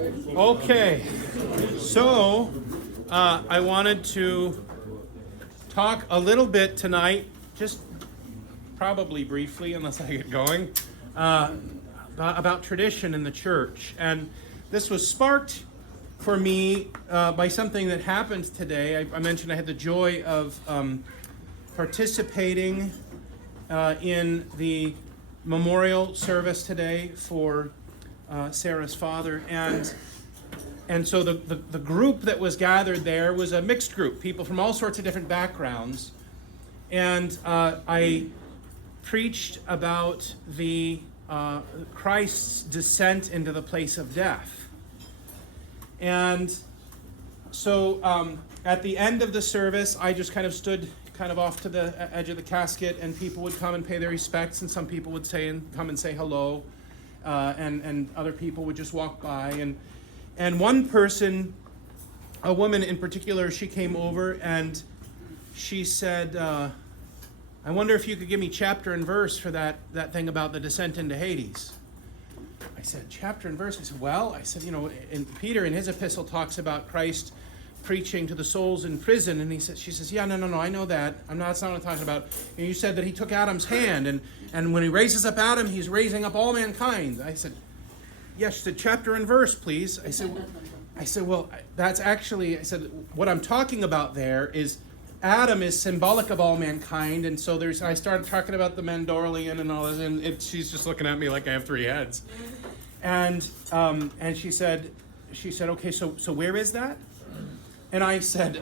Okay, so I wanted to talk a little bit tonight, just probably briefly, unless I get going, about tradition in the church. And this was sparked for me by something that happened today. I mentioned I had the joy of participating in the memorial service today for Sarah's father, and so the group that was gathered there was a mixed group, people from all sorts of different backgrounds, and I preached about the Christ's descent into the place of death. And so at the end of the service, I just kind of stood kind of off to the edge of the casket, and people would come and pay their respects, and some people would come and say hello. And other people would just walk by, and one person, a woman in particular, she came over and she said, I wonder if you could give me chapter and verse for that thing about the descent into Hades. I said, chapter and verse? I said, well, and Peter in his epistle talks about Christ preaching to the souls in prison, and she says, yeah, no, I know that. That's not what I'm talking about. And you said that he took Adam's hand, and when he raises up Adam, he's raising up all mankind. I said, yes. She said, chapter and verse, please. I said, well, that's actually, I said, what I'm talking about there is Adam is symbolic of all mankind, and so I started talking about the Mandalorian and all this, and she's just looking at me like I have three heads. And she said, okay, so where is that? And I said,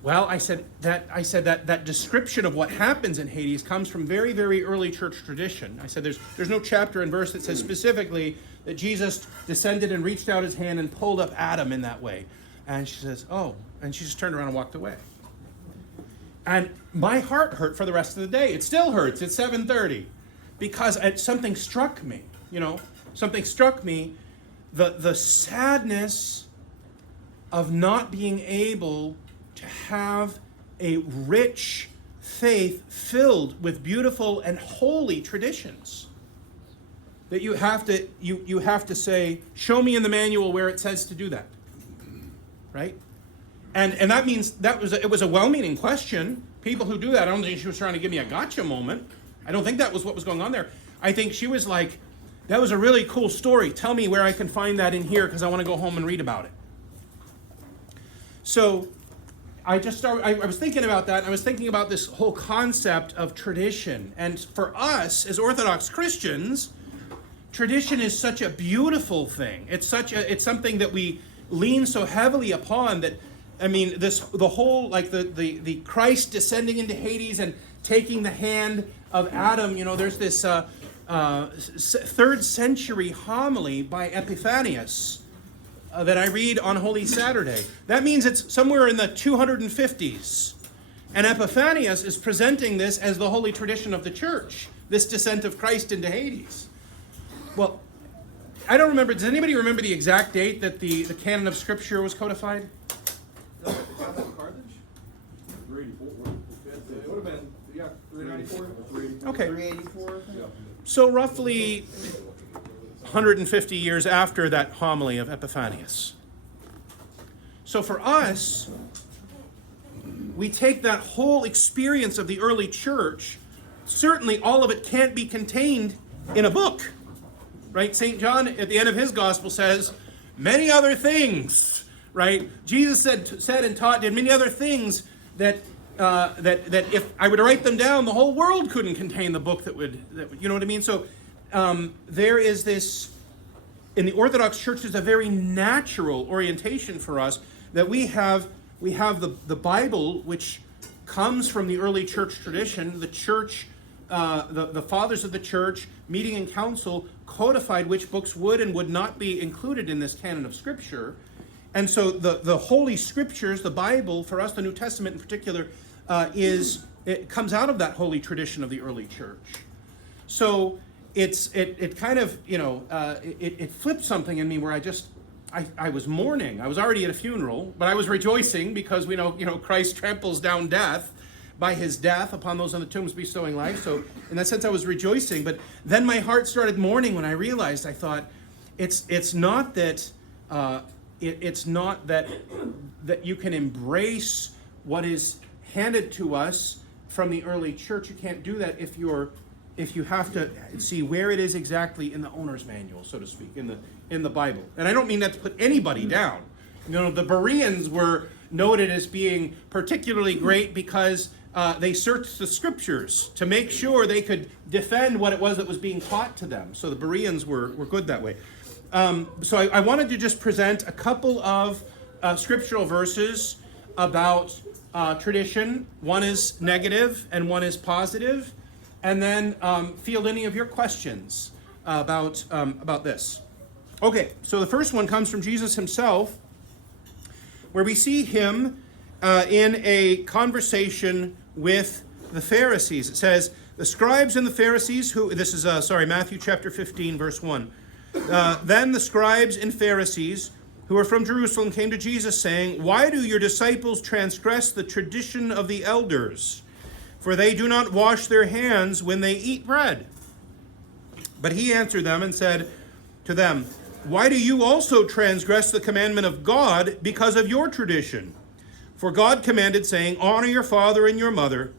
that description of what happens in Hades comes from very, very early church tradition. I said, there's no chapter and verse that says specifically that Jesus descended and reached out his hand and pulled up Adam in that way. And she says, oh, and she just turned around and walked away. And my heart hurt for the rest of the day. It still hurts. It's 7:30 because something struck me. Something struck me. The sadness of not being able to have a rich faith filled with beautiful and holy traditions. That you have to say, show me in the manual where it says to do that. Right? And that means it was a well-meaning question. People who do that, I don't think she was trying to give me a gotcha moment. I don't think that was what was going on there. I think she was like, that was a really cool story. Tell me where I can find that in here because I want to go home and read about it. So I was thinking about that, and I was thinking about this whole concept of tradition. And for us, as Orthodox Christians, tradition is such a beautiful thing. It's something that we lean so heavily upon that, the whole, like the Christ descending into Hades and taking the hand of Adam, there's this 3rd century homily by Epiphanius that I read on Holy Saturday. That means it's somewhere in the 250s. And Epiphanius is presenting this as the holy tradition of the church, this descent of Christ into Hades. Well, I don't remember. Does anybody remember the exact date that the canon of Scripture was codified? Carthage? 384. It would have been, 394? Okay. 384? Yeah. So roughly 150 years after that homily of Epiphanius. So for us, we take that whole experience of the early church. Certainly all of it can't be contained in a book, right? St. John at the end of his gospel says, many other things, right? Jesus said and taught, did many other things that if I were to write them down, the whole world couldn't contain the book that would you know what I mean? So there is this, in the Orthodox Church, there's a very natural orientation for us that we have the Bible, which comes from the early church tradition. The church, the fathers of the church, meeting in council, codified which books would and would not be included in this canon of Scripture. And so the Holy Scriptures, the Bible, for us, the New Testament in particular, it comes out of that holy tradition of the early church. So it kind of, it flipped something in me where I was mourning. I was already at a funeral, but I was rejoicing because we know, Christ tramples down death by his death upon those on the tombs bestowing life. So in that sense, I was rejoicing. But then my heart started mourning when I realized, I thought, it's not that it's not that you can embrace what is handed to us from the early church. You can't do that if you have to see where it is exactly in the owner's manual, so to speak, in the Bible. And I don't mean that to put anybody down. The Bereans were noted as being particularly great because they searched the scriptures to make sure they could defend what it was that was being taught to them. So the Bereans were good that way. So I wanted to just present a couple of scriptural verses about tradition. One is negative and one is positive. And then field any of your questions about this. Okay, so the first one comes from Jesus himself, where we see him in a conversation with the Pharisees. It says, the scribes and the Pharisees, Matthew chapter 15, verse 1. Then the scribes and Pharisees who were from Jerusalem came to Jesus, saying, why do your disciples transgress the tradition of the elders? For they do not wash their hands when they eat bread. But he answered them and said to them, why do you also transgress the commandment of God because of your tradition? For God commanded, saying, honor your father and your mother,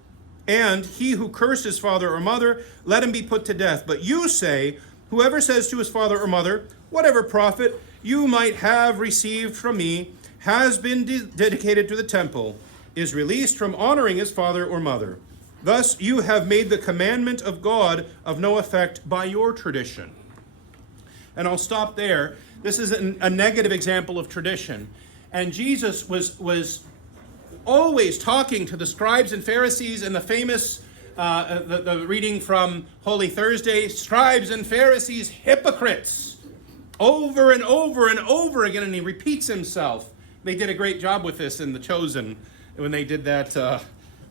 and he who curses father or mother, let him be put to death. But you say, whoever says to his father or mother, whatever profit you might have received from me has been dedicated to the temple, is released from honoring his father or mother. Thus you have made the commandment of God of no effect by your tradition. And I'll stop there. This is a negative example of tradition. And Jesus was always talking to the scribes and Pharisees in the famous the reading from Holy Thursday, scribes and Pharisees, hypocrites, over and over and over again, and he repeats himself. They did a great job with this in The Chosen when they did that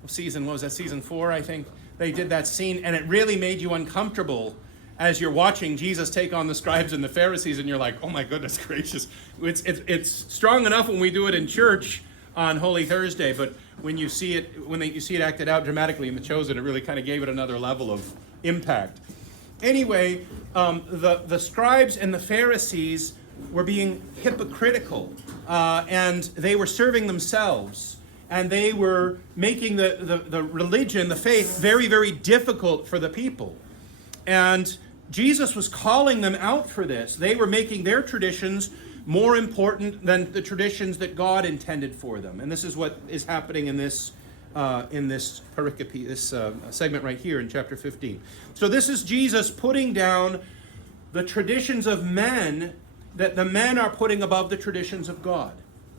season. What was that, season 4, I think? They did that scene, and it really made you uncomfortable as you're watching Jesus take on the scribes and the Pharisees, and you're like, oh my goodness gracious. It's strong enough when we do it in church on Holy Thursday, but when you see it acted out dramatically in The Chosen, it really kind of gave it another level of impact. Anyway, the scribes and the Pharisees were being hypocritical, and they were serving themselves, and they were making the religion, the faith, very, very difficult for the people. And Jesus was calling them out for this. They were making their traditions more important than the traditions that God intended for them. And this is what is happening in this pericope, this segment right here in chapter 15. So this is Jesus putting down the traditions of men that the men are putting above the traditions of God.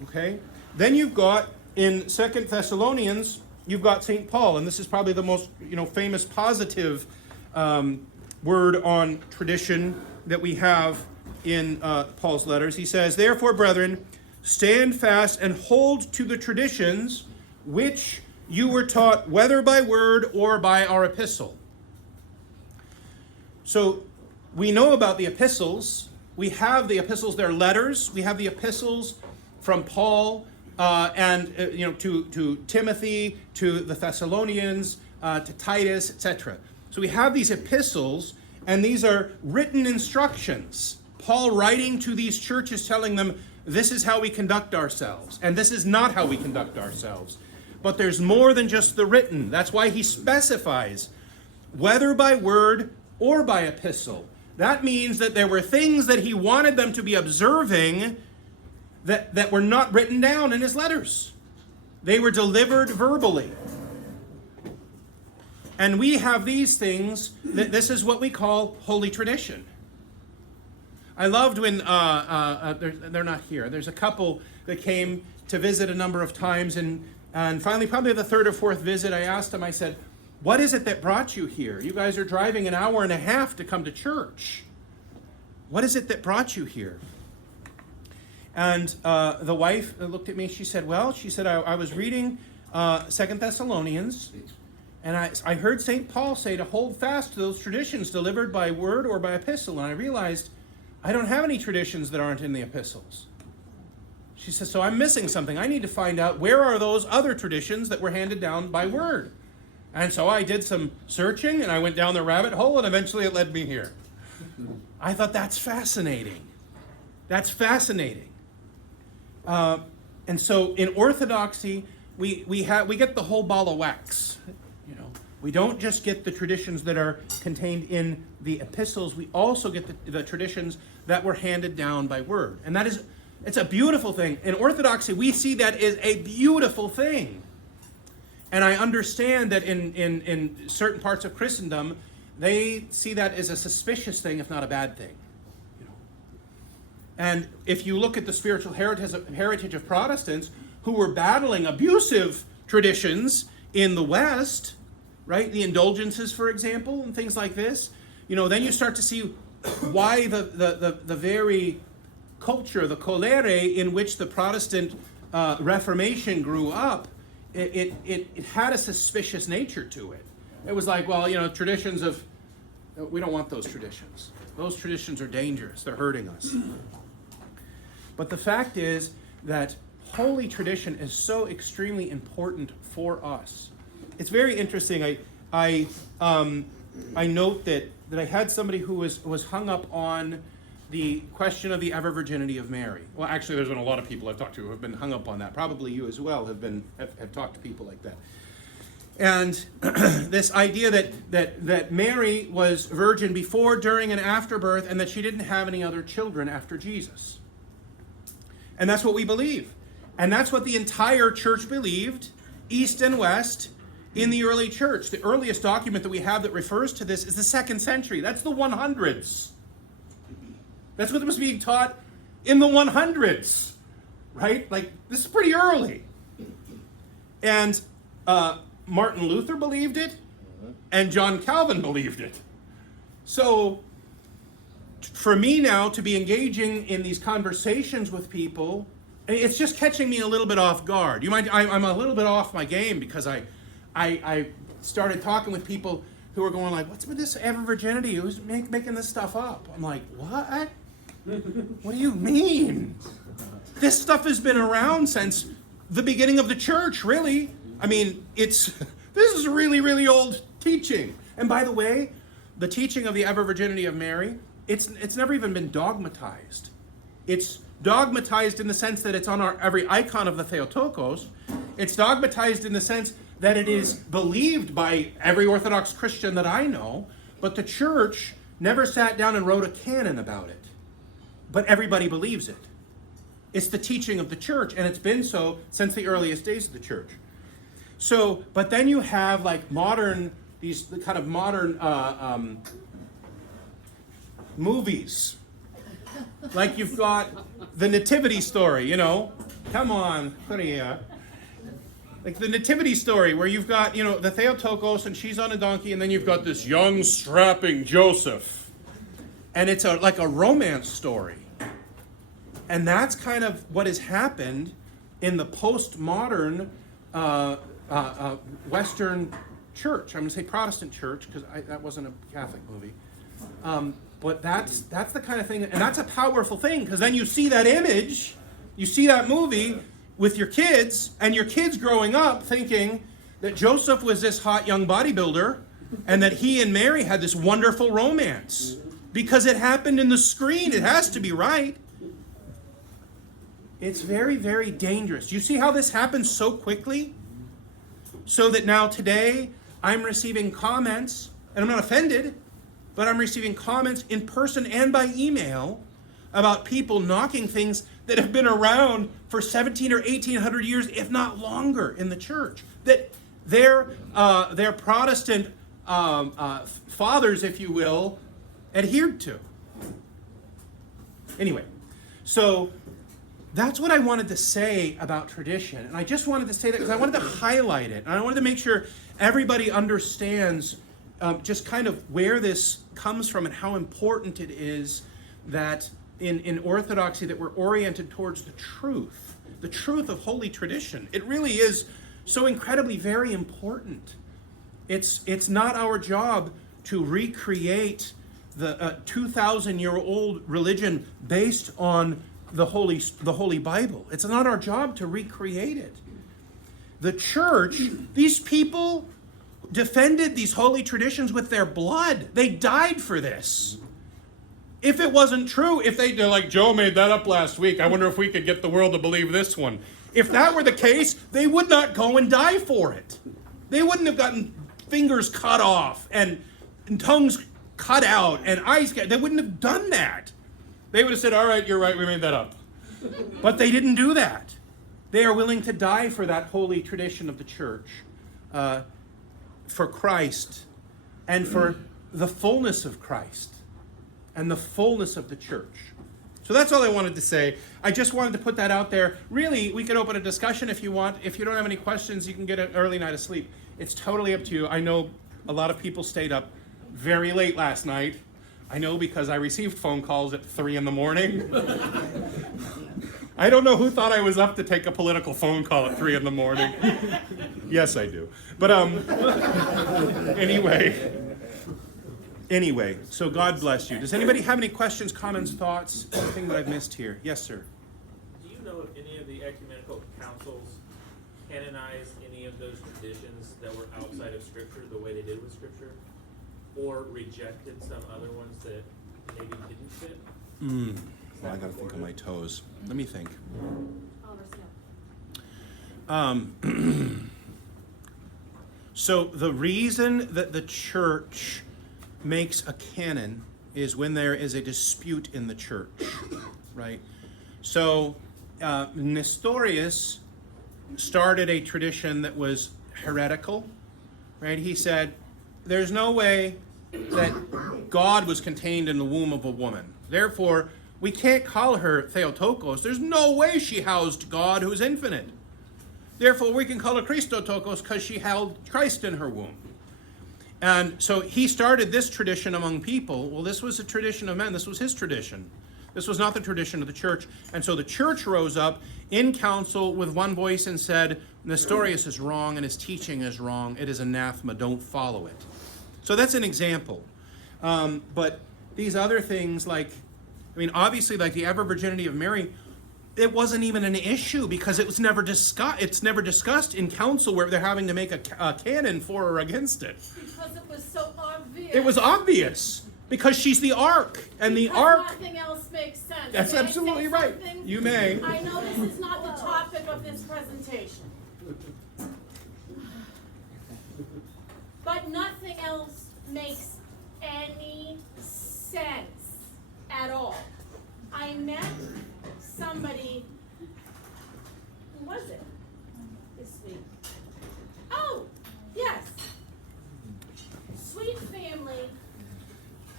Okay? Then you've got, in 2 Thessalonians, you've got St. Paul, and this is probably the most famous positive word on tradition that we have in Paul's letters. He says, therefore, brethren, stand fast and hold to the traditions which you were taught, whether by word or by our epistle. So we know about the epistles. We have the epistles, they're letters. We have the epistles from Paul to Timothy, to the Thessalonians, to Titus, etc. So we have these epistles, and these are written instructions. Paul writing to these churches telling them, this is how we conduct ourselves, and this is not how we conduct ourselves. But there's more than just the written. That's why he specifies, whether by word or by epistle. That means that there were things that he wanted them to be observing that were not written down in his letters. They were delivered verbally. And we have these things, this is what we call holy tradition. I loved when, they're not here, there's a couple that came to visit a number of times, and finally, probably the third or fourth visit, I asked them, I said, what is it that brought you here? You guys are driving an hour and a half to come to church. What is it that brought you here? And the wife looked at me, she said, I was reading 2 Thessalonians, and I heard St. Paul say to hold fast to those traditions delivered by word or by epistle, and I realized I don't have any traditions that aren't in the epistles. She says, so I'm missing something. I need to find out where are those other traditions that were handed down by word. And so I did some searching, and I went down the rabbit hole, and eventually it led me here. I thought that's fascinating. That's fascinating. And so in Orthodoxy, we get the whole ball of wax. You know, we don't just get the traditions that are contained in the epistles. We also get the traditions that were handed down by word, and it's a beautiful thing. In Orthodoxy, we see that as a beautiful thing. And I understand that in certain parts of Christendom, they see that as a suspicious thing, if not a bad thing. You know? And if you look at the spiritual heritage of Protestants who were battling abusive traditions in the West, right? The indulgences, for example, and things like this, you know, then you start to see why the very culture, the colere in which the Protestant Reformation grew up, it had a suspicious nature to it. It was like, well, you know, traditions of, we don't want those traditions. Those traditions are dangerous. They're hurting us. But the fact is that holy tradition is so extremely important for us. It's very interesting. I note that I had somebody who was hung up on the question of the ever virginity of Mary. Well, actually, there's been a lot of people I've talked to who have been hung up on that. Probably you as well have talked to people like that. And this idea that Mary was virgin before, during, and after birth, and that she didn't have any other children after Jesus. And that's what we believe. And that's what the entire church believed, East and West, in the early church. The earliest document that we have that refers to this is the 2nd century. That's the 100s. That's what was being taught in the 100s, right? Like, this is pretty early. And Martin Luther believed it, and John Calvin believed it. So, for me now to be engaging in these conversations with people, it's just catching me a little bit off guard. You mind? I'm a little bit off my game because I started talking with people who were going like, "What's with this ever virginity? Who's making this stuff up?" I'm like, "What? What do you mean? This stuff has been around since the beginning of the church, really. I mean, this is really, really old teaching. And by the way, the teaching of the ever virginity of Mary, it's never even been dogmatized. It's dogmatized in the sense that it's on every icon of the Theotokos. It's dogmatized in the sense that it is believed by every Orthodox Christian that I know, but the church never sat down and wrote a canon about it. But everybody believes it. It's the teaching of the church, and it's been so since the earliest days of the church. So, but then you have like these kind of modern movies. Like you've got the Nativity story, you know. Come on, Korea. Like the Nativity story where you've got, you know, the Theotokos and she's on a donkey, and then you've got this young, strapping Joseph. And it's like a romance story. And that's kind of what has happened in the postmodern Western church. I'm going to say Protestant church because that wasn't a Catholic movie. But that's the kind of thing, and that's a powerful thing because then you see that image, you see that movie with your kids, and your kids growing up thinking that Joseph was this hot young bodybuilder and that he and Mary had this wonderful romance. Because it happened in the screen, it has to be right. It's very, very dangerous. You see how this happens so quickly? So that now today, I'm receiving comments, and I'm not offended, but I'm receiving comments in person and by email about people knocking things that have been around for 17 or 1800 years, if not longer, in the church. That their Protestant fathers, if you will, adhered to. Anyway, so that's what I wanted to say about tradition. And I just wanted to say that because I wanted to highlight it. And I wanted to make sure everybody understands just kind of where this comes from and how important it is that in Orthodoxy that we're oriented towards the truth of holy tradition. It really is so incredibly very important. It's not our job to recreate the 2,000-year-old religion based on the Holy Bible. It's not our job to recreate it. The church, these people defended these holy traditions with their blood. They died for this. If it wasn't true, if they're like, Joe made that up last week, I wonder if we could get the world to believe this one. If that were the case, they would not go and die for it. They wouldn't have gotten fingers cut off and tongues cut out and eyes cut. They wouldn't have done that. They would have said, all right, you're right, we made that up. But they didn't do that. They are willing to die for that holy tradition of the church, for Christ and for the fullness of Christ and the fullness of the church. So that's all I wanted to say. I just wanted to put that out there. Really, we could open a discussion if you want. If you don't have any questions, you can get an early night of sleep. It's totally up to you. I know a lot of people stayed up very late last night. I know because I received phone calls at 3 in the morning. I don't know who thought I was up to take a political phone call at 3 in the morning. Yes, I do. But anyway, so God bless you. Does anybody have any questions, comments, thoughts, anything that I've missed here? Yes, sir. Do you know if any of the ecumenical councils canonized any of those traditions that were outside of Scripture the way they did with Scripture? Or rejected some other ones that maybe didn't fit? Well, I got to think on my toes. Let me think. So the reason that the church makes a canon is when there is a dispute in the church, right? So Nestorius started a tradition that was heretical, right? He said, there's no way that God was contained in the womb of a woman. Therefore, we can't call her Theotokos. There's no way she housed God who's infinite. Therefore, we can call her Christotokos because she held Christ in her womb. And so he started this tradition among people. Well, this was a tradition of men. This was his tradition. This was not the tradition of the church. And so the church rose up in council with one voice and said, Nestorius is wrong and his teaching is wrong. It is anathema. Don't follow it. So that's an example. But these other things obviously like the ever virginity of Mary, it wasn't even an issue because it was never discussed. It's never discussed in council where they're having to make a canon for or against it. Because it was so obvious. It was obvious because she's the ark, and the ark. Nothing else makes sense. That's May I absolutely say right. something? You may. I know this is not the topic of this presentation, but nothing else makes any sense at all. I met somebody, who was it this week? Oh, yes. Sweet family,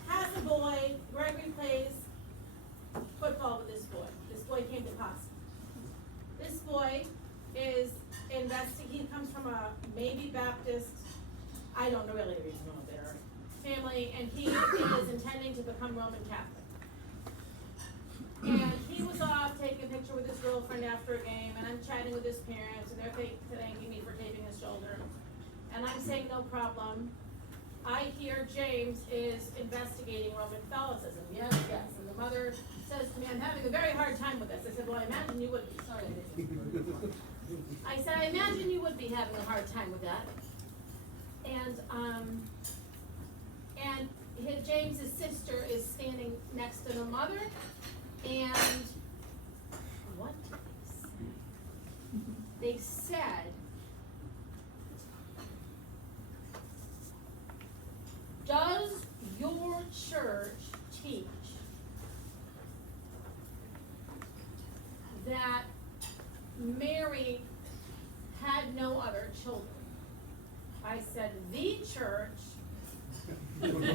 has a boy. Gregory plays football with this boy. This boy came to Casa. This boy is he comes from a maybe Baptist, I don't really know their family, and he is intending to become Roman Catholic. And he was off taking a picture with his girlfriend after a game, and I'm chatting with his parents, and they're thanking me for taping his shoulder. And I'm saying, no problem. I hear James is investigating Roman Catholicism. Yes, yes. And the mother says to me, I'm having a very hard time with this. I said, well, I imagine you would be. Sorry, I didn't. I said, I imagine you would be having a hard time with that. And James's sister is standing next to the mother, and what they said, does your church teach that Mary had no other children? I said, the church,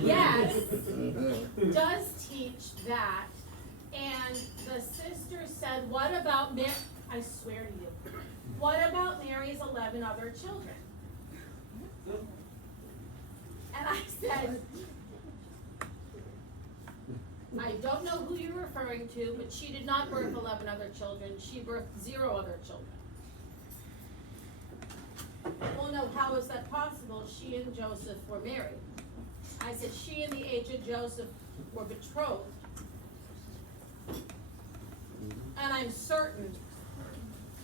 yes, does teach that. And the sister said, what about Mary? I swear to you. What about Mary's 11 other children? And I said, I don't know who you're referring to, but she did not birth 11 other children. She birthed 0 other children. Well, no, how is that possible? She and Joseph were married. I said, she and the aged Joseph were betrothed. And I'm certain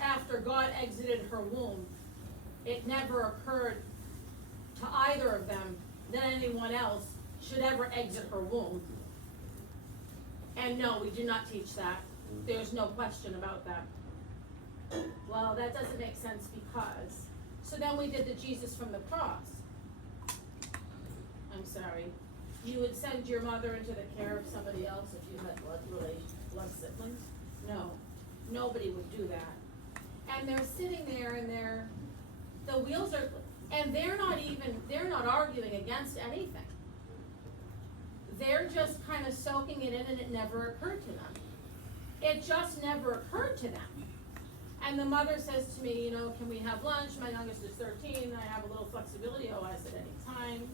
after God exited her womb, it never occurred to either of them that anyone else should ever exit her womb. And no, we do not teach that. There's no question about that. Well, that doesn't make sense because, so then we did the Jesus from the cross. I'm sorry. You would send your mother into the care of somebody else if you had blood siblings? No, nobody would do that. And they're sitting there and the wheels are, and they're not arguing against anything. They're just kind of soaking it in, and it never occurred to them. It just never occurred to them. And the mother says to me, you know, can we have lunch? My youngest is 13, I have a little flexibility. Oh, I said anytime.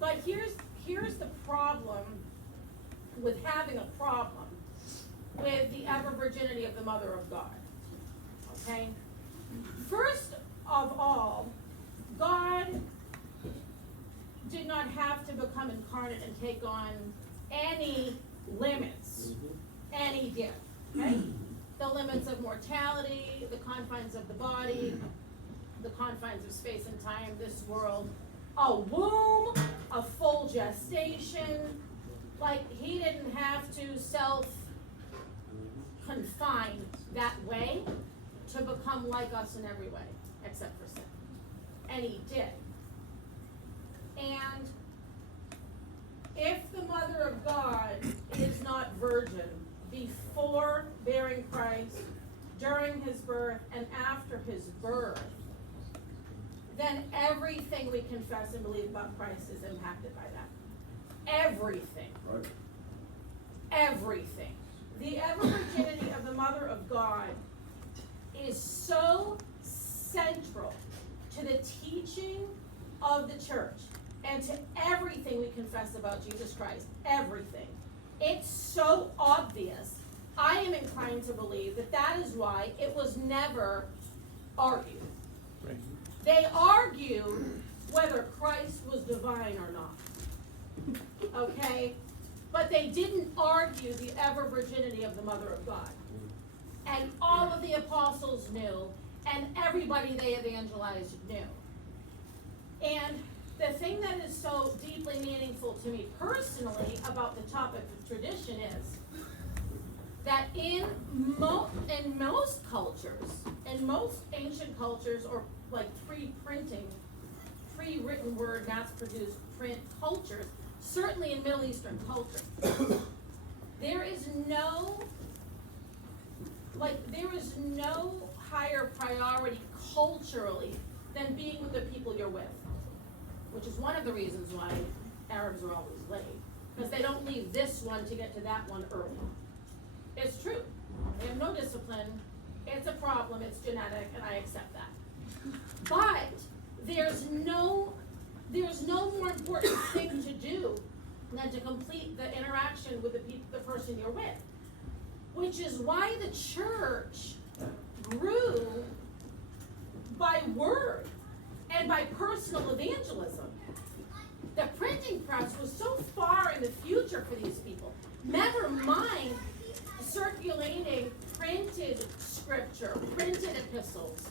But here's the problem with having a problem with the ever virginity of the Mother of God. Okay? First of all, God did not have to become incarnate and take on any limits, any gift, right? The limits of mortality, the confines of the body, the confines of space and time, this world, a womb, a full gestation. Like, he didn't have to self-confine that way to become like us in every way, except for sin. And he did. And if the Mother of God is not virgin before bearing Christ, during his birth, and after his birth, then everything we confess and believe about Christ is impacted by that. Everything. Right. Everything. The ever-virginity of the Mother of God is so central to the teaching of the church and to everything we confess about Jesus Christ. Everything. It's so obvious. I am inclined to believe that that is why it was never argued. Right. They argued whether Christ was divine or not. Okay? But they didn't argue the ever virginity of the Mother of God. And all of the apostles knew, and everybody they evangelized knew. And the thing that is so deeply meaningful to me personally about the topic of tradition is that in most cultures, in most ancient cultures, or like pre-printing, pre-written word, mass-produced print cultures, certainly in Middle Eastern culture, there is no higher priority culturally than being with the people you're with, which is one of the reasons why Arabs are always late, because they don't leave this one to get to that one early. It's true. They have no discipline. It's a problem. It's genetic, and I accept that. But there's no more important thing to do than to complete the interaction with the person you're with, which is why the church grew by word and by personal evangelism. The printing press was so far in the future for these people. Never mind circulating printed scripture, printed epistles,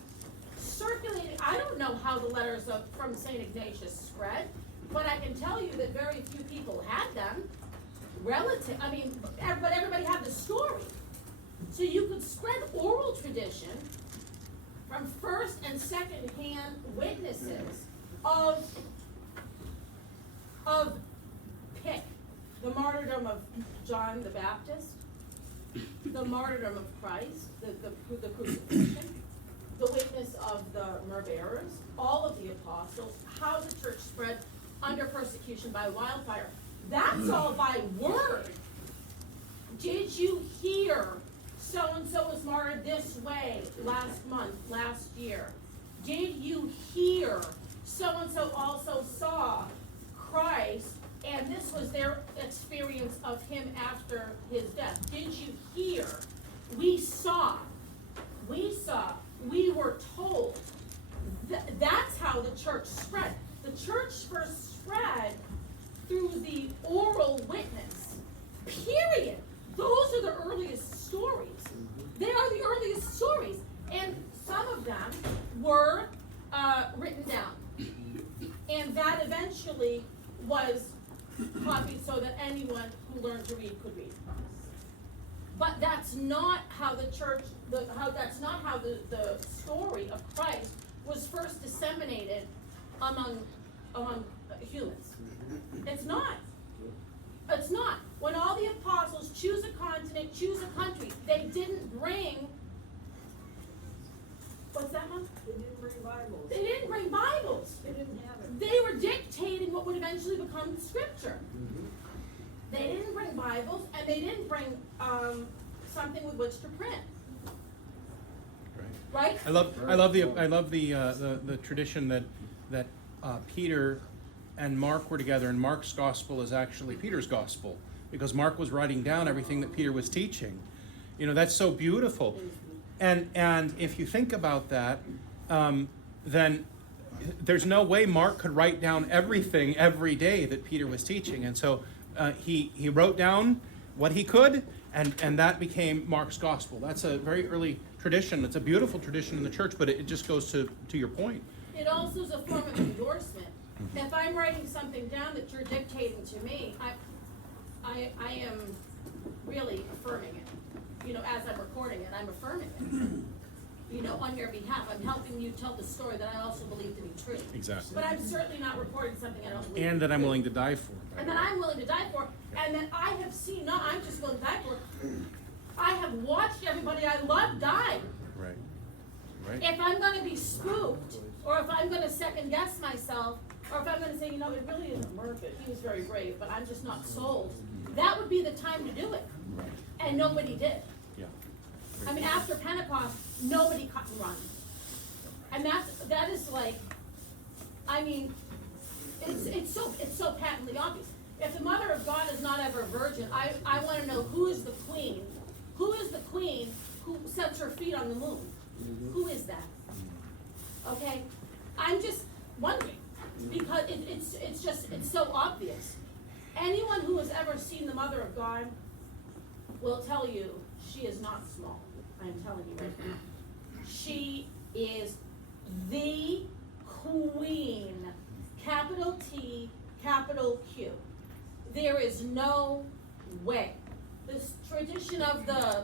circulating. I don't know how the letters from St. Ignatius spread, but I can tell you that very few people had them. But everybody had the story. So you could spread oral tradition from first and second hand witnesses of pick the martyrdom of John the Baptist, the martyrdom of Christ, the crucifixion, the witness of the myrrh bearers, all of the apostles, how the church spread under persecution by wildfire. That's all by word. Did you hear so-and-so was martyred this way last month, last year? Did you hear so-and-so also saw Christ, and this was their experience of him after his death? Did you hear? We saw, we were told. That's how the church spread. The church first spread through the oral witness, period. Those are the earliest stories. They are the earliest stories. And some of them were written down. And that eventually was copied so that anyone who learned to read could read. But that's not how the church, that's not how the story of Christ was first disseminated among humans. It's not. It's not. When all the apostles choose a continent, choose a country, they didn't bring, what's that, Mom? They didn't bring Bibles. They didn't bring Bibles. They didn't have it. They were dictating what would eventually become Scripture. They didn't bring Bibles, and they didn't bring something with which to print. Right? I love the tradition that Peter and Mark were together, and Mark's gospel is actually Peter's gospel, because Mark was writing down everything that Peter was teaching. You know, that's so beautiful. And if you think about that, then there's no way Mark could write down everything every day that Peter was teaching. And so he wrote down what he could, and that became Mark's gospel. That's a very early tradition. It's a beautiful tradition in the church, but it just goes to your point. It also is a form of endorsement. If I'm writing something down that you're dictating to me, I am really affirming it. You know, as I'm recording it, I'm affirming it. You know, on your behalf, I'm helping you tell the story that I also believe to be true. Exactly. But I'm certainly not recording something I don't believe. And that I'm willing to die for. And that I'm willing to die for, and that I have seen, not I'm just willing to die for, I have watched everybody I love die. Right. Right. If I'm gonna be spooked, or if I'm gonna second guess myself, or if I'm gonna say, you know, it really isn't worth it, he was very brave, but I'm just not sold, that would be the time to do it. Right. And nobody did. Yeah. I mean, after Pentecost, nobody cut and run. And that is like, I mean, it's so patently obvious. If the Mother of God is not ever a virgin, I want to know who is the queen? Who is the queen who sets her feet on the moon? Who is that? Okay, I'm just wondering because it's so obvious. Anyone who has ever seen the Mother of God will tell you she is not small. I am telling you right now. She is the queen. Capital T, capital Q. There is no way. This tradition of the